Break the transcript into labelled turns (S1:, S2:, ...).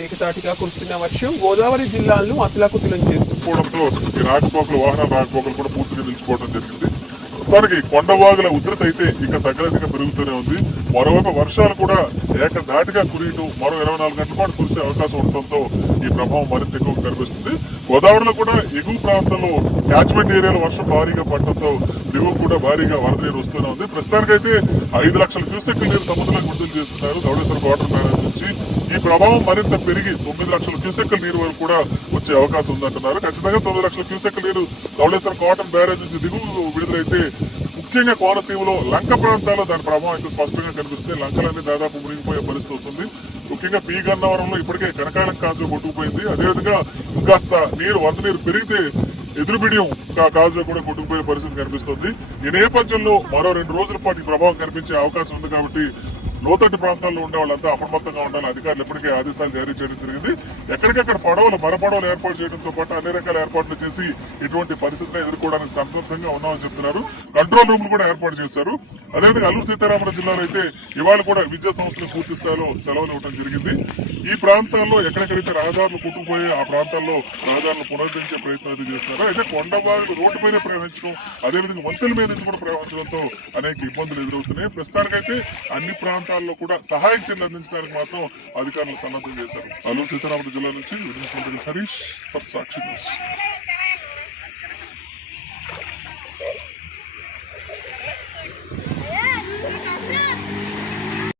S1: ఏకతాటిగా కురుస్తున్న వర్షం గోదావరి జిల్లాలను అతలాకుతలం చేస్తుంది.
S2: పోవడంతో ఈ రాకపోకలు వాహన రాకపోకలు కూడా పూర్తిగా నిలిచిపోవడం జరిగింది. మొత్తానికి కొండవాగుల ఉధృతి అయితే ఇక తగ్గదిగా పెరుగుతూనే ఉంది. మరోవైపు వర్షాలు కూడా ఏకధాటిగా కురియటం మరో ఇరవై నాలుగు గంటల పాటు కురిసే అవకాశం ఉండటంతో ఈ ప్రభావం మరింత ఎక్కువ కనిపిస్తుంది. గోదావరిలో కూడా ఎగువ ప్రాంతంలో క్యాచ్మెంట్ ఏరియాలో వర్షం భారీగా పడటంతో దిగువ కూడా భారీగా వరద నీరు వస్తూనే ఉంది. ప్రస్తుతానికైతే ఐదు లక్షల క్యూసెక్ నీరు సముద్రంలోకి విడుదల చేస్తున్నారు. ధవళేశ్వర వాటర్ మేనేజ్ నుంచి ఈ ప్రభావం మరింత పెరిగి తొమ్మిది లక్షల క్యూసెక్ల నీరు వరకు కూడా వచ్చే అవకాశం ఉందంటున్నారు. ఖచ్చితంగా తొమ్మిది లక్షల క్యూసెక్ నీరు ధవళేశ్వరం కాటన్ బ్యారేజ్ నుంచి దిగువ విడుదలైతే ముఖ్యంగా కోనసీమలో లంక ప్రాంతాల్లో దాని ప్రభావం అయితే స్పష్టంగా కనిపిస్తుంది. లంకలన్నీ దాదాపు మునిగిపోయే పరిస్థితి వస్తుంది. ముఖ్యంగా పీ గన్నవరంలో ఇప్పటికే కనకాలం కాజు కొట్టుకుపోయింది. అదేవిధంగా ఇంకాస్త నీరు వరద నీరు పెరిగితే ఎదురుబిడియం కాజులో కూడా కొట్టుకుపోయే పరిస్థితి కనిపిస్తుంది. ఈ నేపథ్యంలో మరో రెండు రోజుల పాటు ప్రభావం కనిపించే అవకాశం ఉంది కాబట్టి లోతట్టు ప్రాంతాల్లో ఉండే వాళ్ళంతా అప్రమత్తంగా ఉండాలి. అధికారులు ఇప్పటికే ఆదేశాలు జారీ చేయడం జరిగింది. ఎక్కడికక్కడ పడవలు మరపడవలు ఏర్పాటు చేయడంతో పాటు అన్ని రకాల ఏర్పాట్లు చేసి ఇటువంటి పరిస్థితులను ఎదుర్కోవడానికి సంతృప్తంగా ఉన్నామని చెప్తున్నారు. కంట్రోల్ రూమ్ కూడా ఏర్పాటు చేశారు. అదేవిధంగా అల్లూరు సీతారామరాజు జిల్లాలో అయితే ఇవాళ కూడా విద్యా సంస్థలు పూర్తి స్థాయిలో సెలవులు ఇవ్వడం జరిగింది. ఈ ప్రాంతాల్లో ఎక్కడెక్కడైతే రహదారులు కొట్టుకుపోయి ఆ ప్రాంతాల్లో రహదారులు పునరుద్ధరించే ప్రయత్నం అయితే చేస్తున్నారు. అయితే కొండవాళ్ళు రోడ్డు మీద ప్రయాణించడం అదేవిధంగా వంతెల మీద నుంచి కూడా ప్రయాణించడంతో అనేక ఇబ్బందులు ఎదురవుతున్నాయి. ప్రస్తుతానికైతే అన్ని ప్రాంతాల్లో కూడా సహాయక చర్యలు అందించడానికి మాత్రం అధికారులు సన్నద్ధం చేశారు. అల్లూరు సీతారామరాజు జిల్లా నుంచి విజయనగరం హరీష్ సాక్షి